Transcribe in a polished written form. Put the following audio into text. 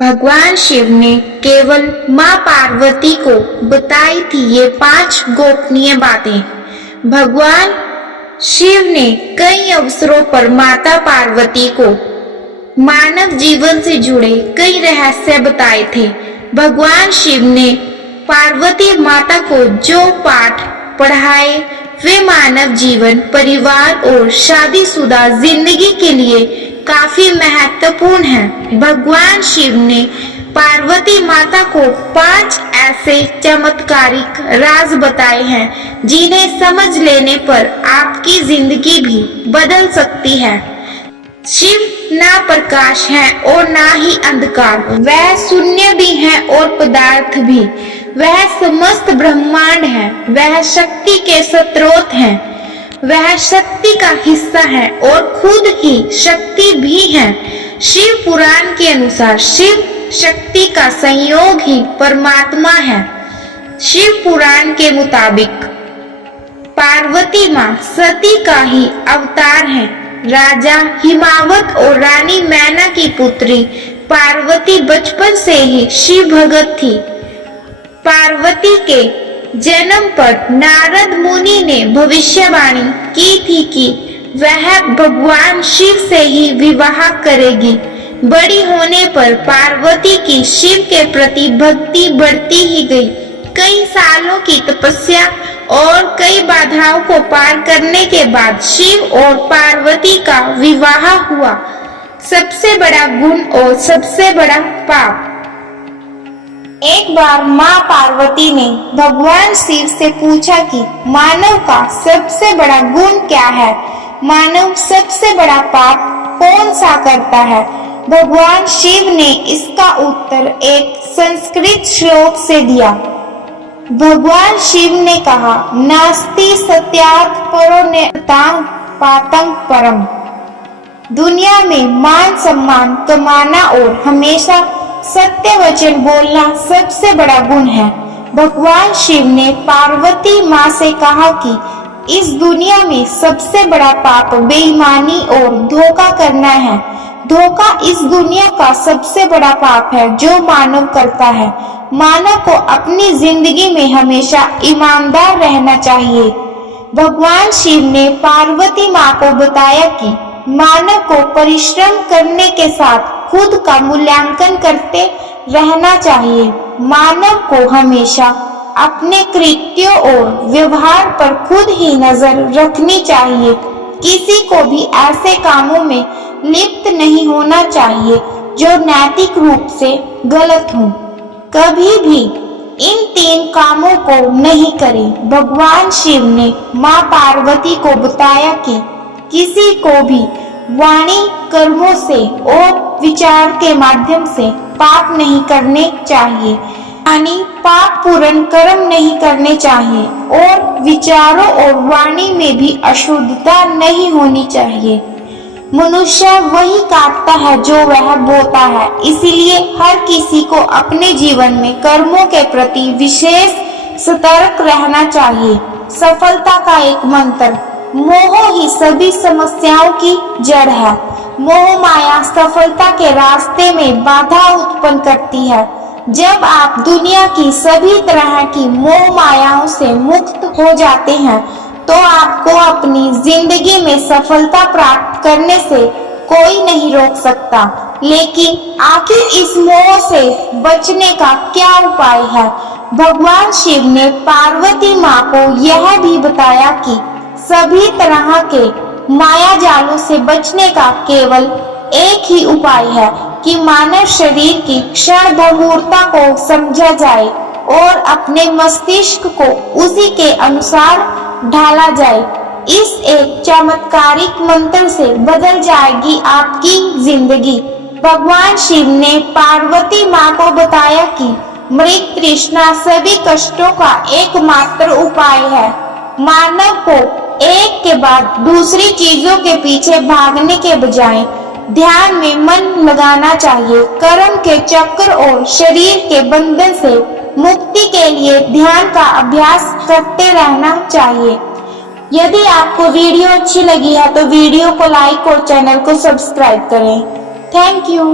भगवान शिव ने केवल माँ पार्वती को बताई थी ये 5 गोपनीय बातें। भगवान शिव ने कई अवसरों पर माता पार्वती को मानव जीवन से जुड़े कई रहस्य बताए थे। भगवान शिव ने पार्वती माता को जो पाठ पढ़ाए वे मानव जीवन, परिवार और शादीशुदा जिंदगी के लिए काफी महत्वपूर्ण है। भगवान शिव ने पार्वती माता को 5 ऐसे चमत्कारिक राज बताए हैं जिन्हें समझ लेने पर आपकी जिंदगी भी बदल सकती है। शिव ना प्रकाश है और ना ही अंधकार, वह शून्य भी है और पदार्थ भी। वह समस्त ब्रह्मांड है, वह शक्ति के स्रोत है, वह शक्ति का हिस्सा है और खुद ही शक्ति भी है। शिव पुराण के अनुसार शिव शक्ति का संयोग ही परमात्मा है। शिव पुराण के मुताबिक पार्वती माँ सती का ही अवतार है। राजा हिमावत और रानी मैना की पुत्री पार्वती बचपन से ही शिव भगत थी। पार्वती के जन्म पर नारद मुनि ने भविष्यवाणी की थी कि वह भगवान शिव से ही विवाह करेगी। बड़ी होने पर पार्वती की शिव के प्रति भक्ति बढ़ती ही गई। कई सालों की तपस्या और कई बाधाओं को पार करने के बाद शिव और पार्वती का विवाह हुआ। सबसे बड़ा गुण और सबसे बड़ा पाप। एक बार माँ पार्वती ने भगवान शिव से पूछा कि मानव का सबसे बड़ा गुण क्या है? मानव सबसे बड़ा पाप कौन सा करता है? भगवान शिव ने इसका उत्तर एक संस्कृत श्लोक से दिया। भगवान शिव ने कहा, नास्ति सत्यात् परो नियतां पातं परम। दुनिया में मान सम्मान कमाना और हमेशा सत्य वचन बोलना सबसे बड़ा गुण है। भगवान शिव ने पार्वती माँ से कहा कि इस दुनिया में सबसे बड़ा पाप बेईमानी और धोखा करना है। धोखा इस दुनिया का सबसे बड़ा पाप है जो मानव करता है। मानव को अपनी जिंदगी में हमेशा ईमानदार रहना चाहिए। भगवान शिव ने पार्वती माँ को बताया कि मानव को परिश्रम करने के साथ खुद का मूल्यांकन करते रहना चाहिए। मानव को हमेशा अपने कृत्यों और व्यवहार पर खुद ही नजर रखनी चाहिए। किसी को भी ऐसे कामों में लिप्त नहीं होना चाहिए जो नैतिक रूप से गलत हो। कभी भी इन 3 कामों को नहीं करें। भगवान शिव ने माँ पार्वती को बताया कि किसी को भी वाणी, कर्मों से और विचार के माध्यम से पाप नहीं करने चाहिए, यानी पाप पूर्ण कर्म नहीं करने चाहिए और विचारों और वाणी में भी अशुद्धता नहीं होनी चाहिए। मनुष्य वही काटता है जो वह बोता है, इसीलिए हर किसी को अपने जीवन में कर्मों के प्रति विशेष सतर्क रहना चाहिए। सफलता का एक मंत्र, मोह ही सभी समस्याओं की जड़ है। मोह माया सफलता के रास्ते में बाधा उत्पन्न करती है। जब आप दुनिया की सभी तरह की मोह मायाओं से मुक्त हो जाते हैं तो आपको अपनी जिंदगी में सफलता प्राप्त करने से कोई नहीं रोक सकता। लेकिन आखिर इस मोह से बचने का क्या उपाय है? भगवान शिव ने पार्वती माँ को यह भी बताया कि सभी तरह के माया जालों से बचने का केवल एक ही उपाय है कि मानव शरीर की क्षण भंगुरता को समझा जाए और अपने मस्तिष्क को उसी के अनुसार ढाला जाए। इस एक चमत्कारिक मंत्र से बदल जाएगी आपकी जिंदगी। भगवान शिव ने पार्वती माँ को बताया कि मृग तृष्णा सभी कष्टों का एकमात्र उपाय है। मानव को एक के बाद दूसरी चीजों के पीछे भागने के बजाय ध्यान में मन लगाना चाहिए। कर्म के चक्र और शरीर के बंधन से मुक्ति के लिए ध्यान का अभ्यास करते रहना चाहिए। यदि आपको वीडियो अच्छी लगी है तो वीडियो को लाइक और चैनल को सब्सक्राइब करें। Thank you.